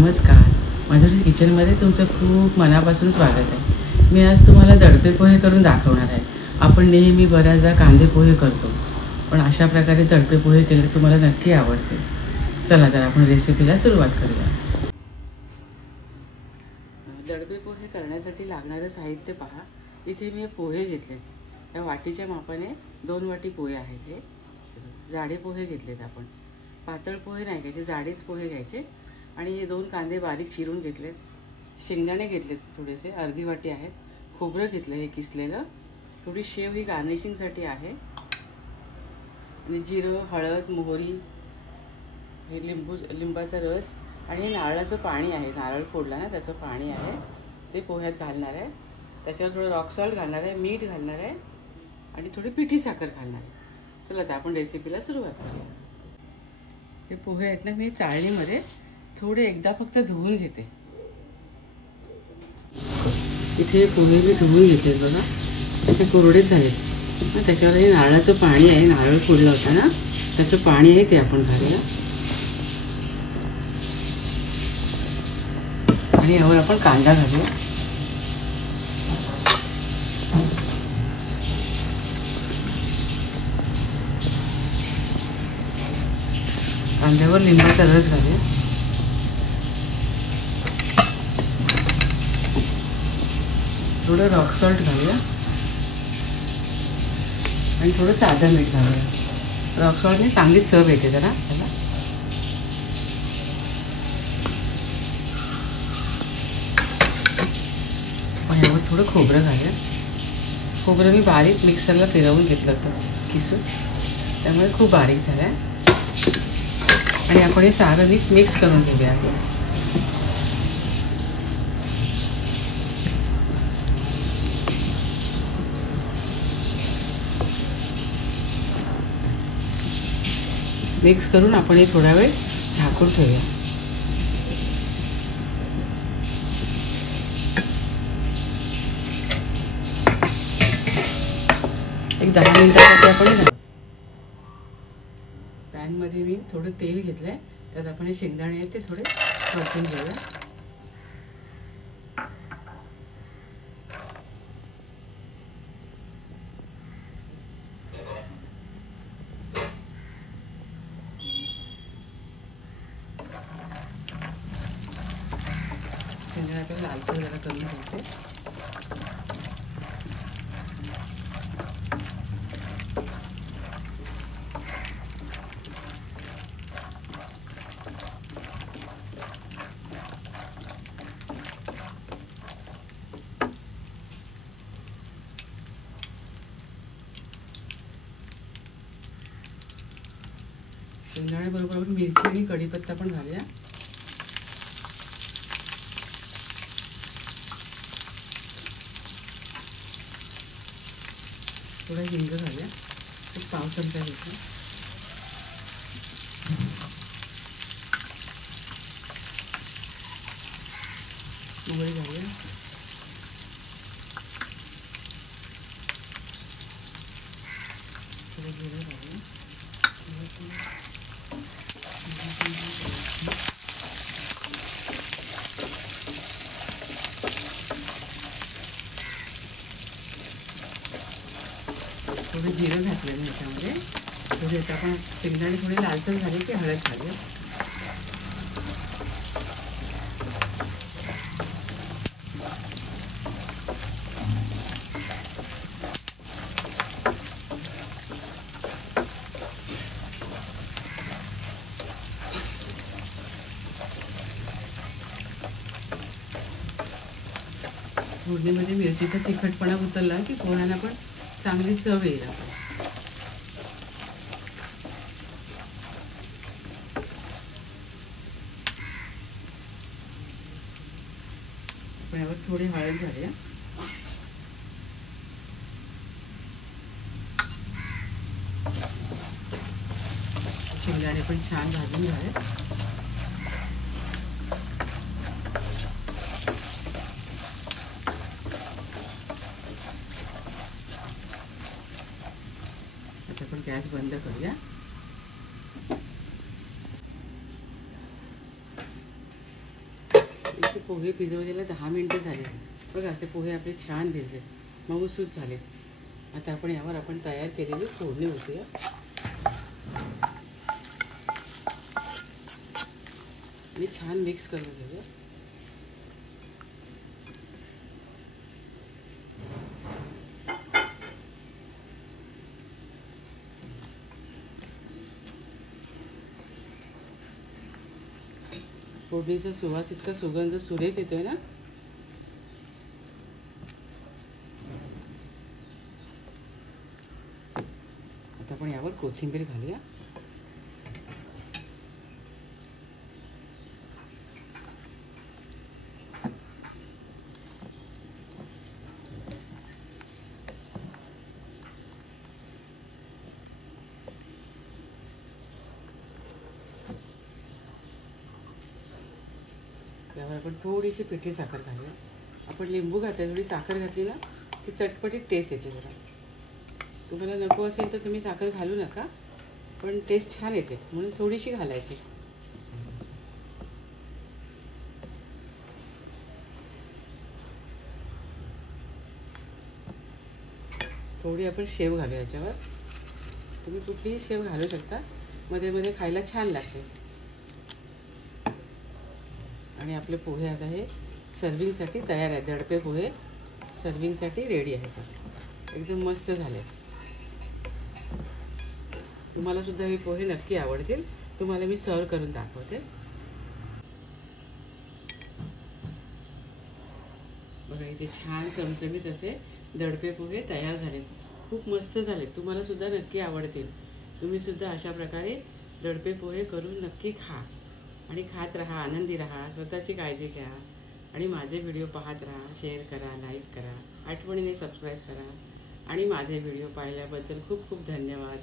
नमस्कार, माधुरीज किचनमध्ये तुमचं खूप मनापासून स्वागत आहे। मी आज तुम्हाला दडपे पोहे करून दाखवणार आहे। आपण नेहमी बऱ्याचदा कांदे पोहे करतो, पण अशा प्रकारे दडपे पोहे केले तुम्हाला नक्की आवडते। चला तर आपण रेसिपीला सुरुवात करूया। दडपे पोहे करण्यासाठी लागणारे साहित्य पहा। इथे मी पोहे घेतले, या वाटीच्या मापाने 2 वाटी पोहे आहेत। हे जाडे पोहे घेतलेत आपण, पातळ पोहे नाही घ्यायचे, जाडेच पोहे घ्यायचे। आणि हे 2 कांदे बारीक चिरून घेतलेत, शेंगदाणे घेतलेत थोडेसे, अर्धी वाटी आहेत, खोबरं घेतलं हे किसलेलं, थोडी शेव ही गार्निशिंगसाठी आहे, आणि जिरं, हळद, मोहरी, हे लिंबाचा रस आणि हे नारळाचं पाणी आहे, नारळ फोडला ना त्याचं पाणी आहे, ते पोह्यात घालणार आहे। त्याच्यावर थोडं रॉक सॉल्ट घालणार आहे, मीठ घालणार आहे आणि थोडी पिठी साखर घालणार आहे। चला तर आपण रेसिपीला सुरुवात करूया। हे पोहे आहेत ना, मी चाळणीमध्ये थोडे एकदा फक्त धुवून घेते। इथे पोहे मी धुवून घेतले बघा, असे कोरडेच झालेत। त्याच्यावर हे नारळाचं पाणी आहे, नारळ फोडला होता ना त्याचं पाणी आहे, ते आपण घालूया आणि यावर आपण कांदा घालूया। कांद्यावर लिंबाचा रस घालूया, थोडं रॉक सॉल्ट घालूया आणि थोडं साधं मीठ घालूया। रॉक सॉल्टने चांगली चव येते जरा त्याला। पण यावर थोडं खोबरं घालूया। खोबरं मी बारीक मिक्सरला फिरवून घेतलं होतं किसून, त्यामुळे खूप बारीक झालं आहे। आणि आपण हे सारं नीट मिक्स करून घेऊया। मिक्स करून आपण हे थोडा वेळ झाकून ठेवूया। एक 10 मिनिटासाठी आपण पॅनमध्ये मी थोडं तेल घेतलंय, त्यात आपण हे शेंगदाणे आहेत ते थोडे परतून घेऊया। शेंगदाणे आपल्याला लालसर जरा करून घ्यायचे। शेंगदाण्याबरोबर आपण मिरची आणि कढीपत्ता पण घालूया। थोडा हिंग घालूया, एक पाव चमचा घेतला। मोहरी घालूया, थोडं जिरं घालूया, थोडं जिरं घातलेलं ह्याच्यामध्ये। थोडे आपण शेंगदाणे थोडे लालसर झाले की हळद घालूया। फोडणीमध्ये मिरचीचा तिखटपणा उतरला की पोह्यांना पण चांगली चव येईल। आपण यावर थोडी हळद घालूया, शेंगदाणे पण छान भाजून घ्यावे। आपण गॅस बंद करूया। पोहे भिजवलेला 10 मिनिटं झाले. बघा असे पोहे आपले छान भिजले, मऊसूत झाले. आता आपण यावर आपण तयार केलेली फोडणी होते आणि छान मिक्स करून घेऊया. फोडणीचा सुवास इतका सुगंध सुरेख येतोय ना. आता आपण यावर कोथिंबीर घालूया. त्यावर आपण थोडीशी पिठी साखर घालूया. आपण लिंबू घातले, थोडी साखर घातली ना की चटपटीत टेस्ट येते. जरा तुम्हाला नको असेल तर तुम्ही साखर घालू नका, पण टेस्ट छान येते म्हणून थोडीशी घालायची. थोडी आपण शेव घालूया याच्यावर. तुम्ही कुठलीही शेव घालू शकता, मध्ये मध्ये खायला छान लागते. आणि आपले पोहे आता हे सर्विंगसाठी तयार आहेत. दडपे पोहे सर्विंगसाठी रेडी आहेत. एकदम मस्त झाले. तुम्हाला सुद्धा हे पोहे नक्की आवडतील. तुम्हाला मी सर्व करून दाखवते. बघा इथे छान चमचमीत असे दडपे पोहे तयार झाले. खूप मस्त झाले. तुम्हाला सुद्धा नक्की आवडतील. तुम्ही सुद्धा अशा प्रकारे दडपे पोहे करून नक्की खा आणि खात राहा, आनंदी राहा, स्वतःची काळजी घ्या आणि माझे व्हिडिओ पाहत राहा. शेअर करा, लाईक करा, आठवणीने सबस्क्राईब करा आणि माझे व्हिडिओ पाहिल्याबद्दल खूप खूप धन्यवाद.